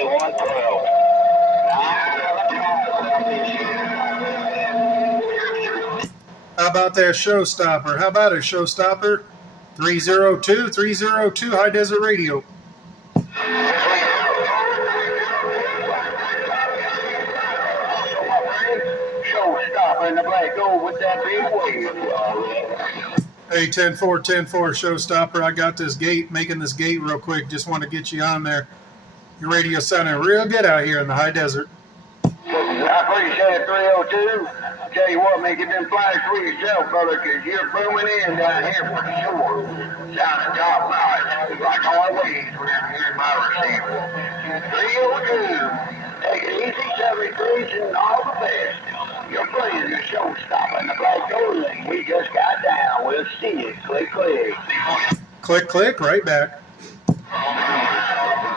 2112. How about that showstopper? How about it, showstopper? 302 High Desert Radio. Showstopper in the black gold with that big wave. Hey, 10-4, showstopper. I got this gate, making this gate real quick. Just want to get you on there. Your radio sounding real good out here in the high desert. I appreciate it, 302. Tell you what, man, get them flags for yourself, brother, because you're booming in down here for sure. Sounding top notch, like always, whenever you're in my receiver. 302. Take it easy, 73, and all the best. You're playing the showstopper in the black gold. We just got down. We'll see you. Click, click. Click, click, right back.